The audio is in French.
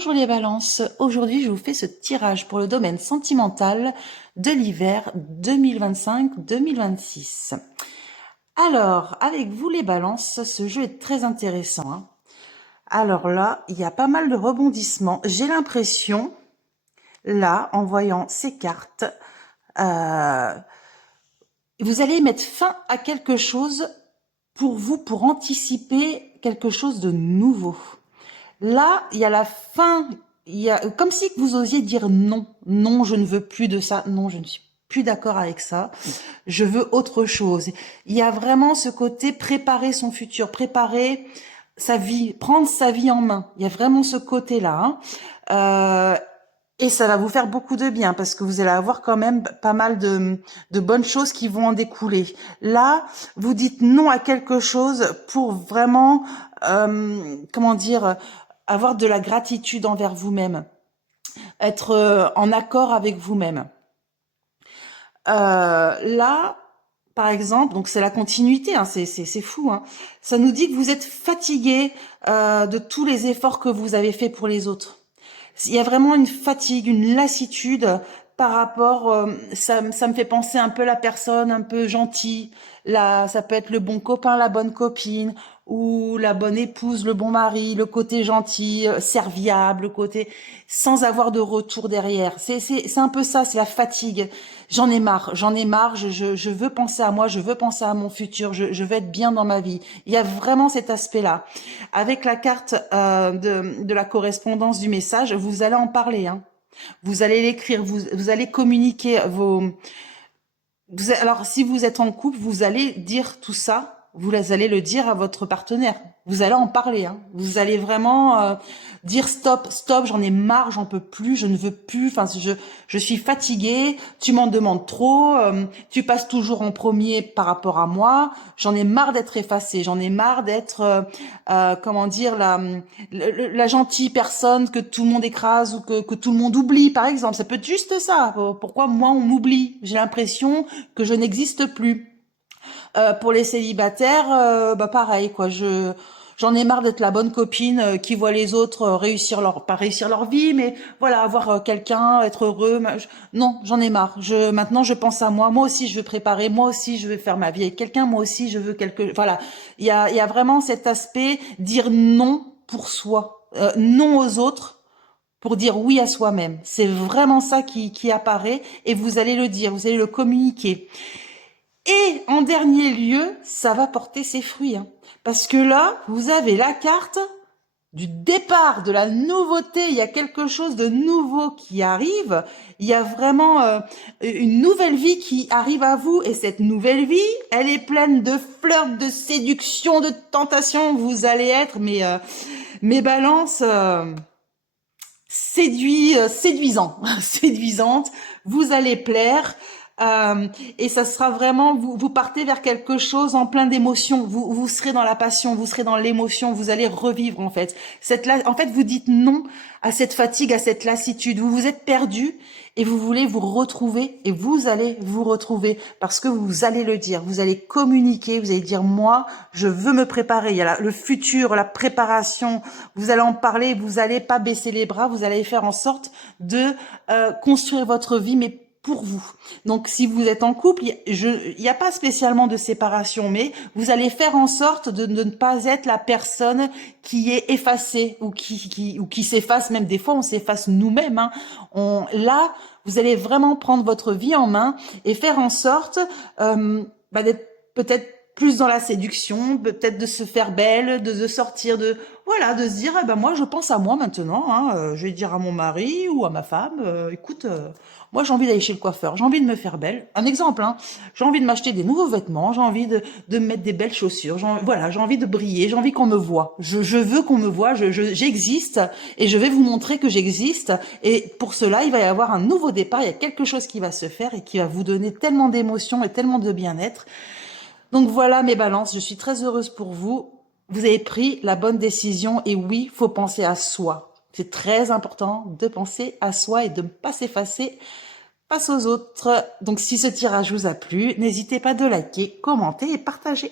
Bonjour les balances, aujourd'hui je vous fais ce tirage pour le domaine sentimental de l'hiver 2025-2026. Alors, avec vous les balances, ce jeu est très intéressant, hein. Alors là, il y a pas mal de rebondissements. J'ai l'impression, là, en voyant ces cartes, euh, vous allez mettre fin à quelque chose pour vous, pour anticiper quelque chose de nouveau. Là, il y a la fin, il y a comme si vous osiez dire non. Non, je ne veux plus de ça. Non, je ne suis plus d'accord avec ça. Je veux autre chose. Il y a vraiment ce côté préparer son futur, préparer sa vie, prendre sa vie en main. Il y a vraiment ce côté-là, hein. Et ça va vous faire beaucoup de bien parce que vous allez avoir quand même pas mal de bonnes choses qui vont en découler. Là, vous dites non à quelque chose pour vraiment, comment dire, avoir de la gratitude envers vous-même, être en accord avec vous-même. Là, par exemple, donc c'est la continuité, hein, c'est fou, hein. Ça nous dit que vous êtes fatigué de tous les efforts que vous avez faits pour les autres. Il y a vraiment une fatigue, une lassitude par rapport, ça me fait penser un peu à la personne un peu gentille. Là, ça peut être le bon copain, la bonne copine, ou la bonne épouse, le bon mari, le côté gentil, serviable, le côté sans avoir de retour derrière. C'est un peu ça, c'est la fatigue. J'en ai marre, je veux penser à moi, je veux penser à mon futur, je veux être bien dans ma vie. Il y a vraiment cet aspect-là. Avec la carte de la correspondance du message, vous allez en parler, hein. Vous allez l'écrire, vous allez communiquer vos... alors, si vous êtes en couple, vous allez dire tout ça, vous allez le dire à votre partenaire. Vous allez en parler, hein. Vous allez vraiment dire stop, stop, j'en ai marre, j'en peux plus, je ne veux plus, enfin, je suis fatiguée, tu m'en demandes trop, tu passes toujours en premier par rapport à moi, j'en ai marre d'être effacée, j'en ai marre d'être, comment dire, la gentille personne que tout le monde écrase ou que tout le monde oublie, par exemple. Ça peut être juste ça. Pourquoi moi on m'oublie? J'ai l'impression que je n'existe plus. Pour les célibataires, bah pareil quoi. J'en ai marre d'être la bonne copine qui voit les autres réussir pas réussir leur vie, mais voilà, avoir quelqu'un, être heureux. Non, j'en ai marre. Maintenant je pense à moi. Moi aussi je veux préparer. Moi aussi je veux faire ma vie avec quelqu'un. Moi aussi je veux voilà. Il y a vraiment cet aspect dire non pour soi, non aux autres pour dire oui à soi-même. C'est vraiment ça qui apparaît et vous allez le dire, vous allez le communiquer. Et en dernier lieu, ça va porter ses fruits, hein. Parce que là, vous avez la carte du départ, de la nouveauté. Il y a quelque chose de nouveau qui arrive. Il y a vraiment une nouvelle vie qui arrive à vous. Et cette nouvelle vie, elle est pleine de flirts, de séduction, de tentation. Vous allez être, mes balances, séduisant, séduisante. Vous allez plaire. Et ça sera vraiment, vous partez vers quelque chose en plein d'émotions. Vous serez dans la passion, vous serez dans l'émotion, vous allez revivre en fait. En fait, vous dites non à cette fatigue, à cette lassitude. Vous vous êtes perdu et vous voulez vous retrouver et vous allez vous retrouver parce que vous allez le dire, vous allez communiquer, vous allez dire moi, je veux me préparer. Il y a le futur, la préparation. Vous allez en parler, vous allez pas baisser les bras, vous allez faire en sorte de construire votre vie, mais pour vous. Donc, si vous êtes en couple, il n'y a pas spécialement de séparation, mais vous allez faire en sorte de ne pas être la personne qui est effacée ou qui s'efface. Même des fois, on s'efface nous-mêmes, hein. Là, vous allez vraiment prendre votre vie en main et faire en sorte d'être peut-être plus dans la séduction, peut-être de se faire belle, de sortir voilà, de se dire, eh ben moi je pense à moi maintenant, hein, je vais dire à mon mari ou à ma femme, écoute, moi j'ai envie d'aller chez le coiffeur, j'ai envie de me faire belle. Un exemple, hein, j'ai envie de m'acheter des nouveaux vêtements, j'ai envie de me mettre des belles chaussures, voilà, j'ai envie de briller, j'ai envie qu'on me voit. Je veux qu'on me voit, j'existe et je vais vous montrer que j'existe. Et pour cela, il va y avoir un nouveau départ, il y a quelque chose qui va se faire et qui va vous donner tellement d'émotions et tellement de bien-être. Donc voilà mes balances, je suis très heureuse pour vous. Vous avez pris la bonne décision et oui, faut penser à soi. C'est très important de penser à soi et de ne pas s'effacer face aux autres. Donc si ce tirage vous a plu, n'hésitez pas de liker, commenter et partager.